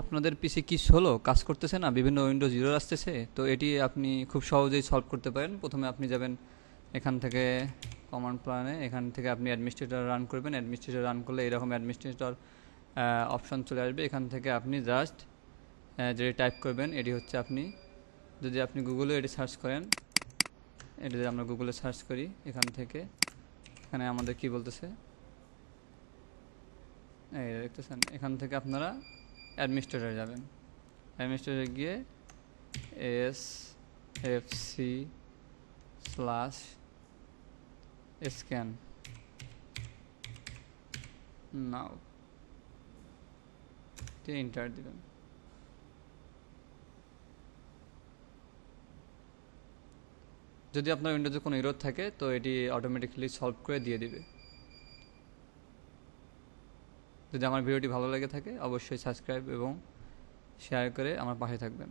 আপনাদের পিসি কি হলো, কাজ করতেছে না, বিভিন্ন উইন্ডোজ ইরর আসতেছে, তো এটি আপনি খুব সহজেই সলভ করতে পারেন। প্রথমে আপনি যাবেন এখান থেকে কমান্ড প্ল্যানে, এখান থেকে আপনি অ্যাডমিনিস্ট্রেটর রান করবেন। অ্যাডমিনিস্ট্রেটর রান করলে এরকম অ্যাডমিনিস্ট্রেটর অপশন চলে আসবে। এখান থেকে আপনি জাস্ট যেটি টাইপ করবেন এটি হচ্ছে, আপনি যদি আপনি গুগলে এটি সার্চ করেন, এটা যদি আমরা গুগলে সার্চ করি, এখান থেকে এখানে আমাদের কি বলতেছে এই দেখতেছেন, এখান থেকে আপনারা অ্যাডমিনিস্ট্রেটরে যাবেন। অ্যাডমিনিস্ট্রেটরে গিয়ে SFC স্ল্যাশ স্ক্যান নাও দিয়ে এন্টার দিবেন। যদি আপনার উইন্ডোজে কোনো এরর থাকে তো এটি অটোমেটিক্যালি সলভ করে দিয়ে দিবে। যদি আমার ভিডিওটি ভালো লেগে থাকে অবশ্যই সাবস্ক্রাইব এবং শেয়ার করে আমার পাশে থাকবেন।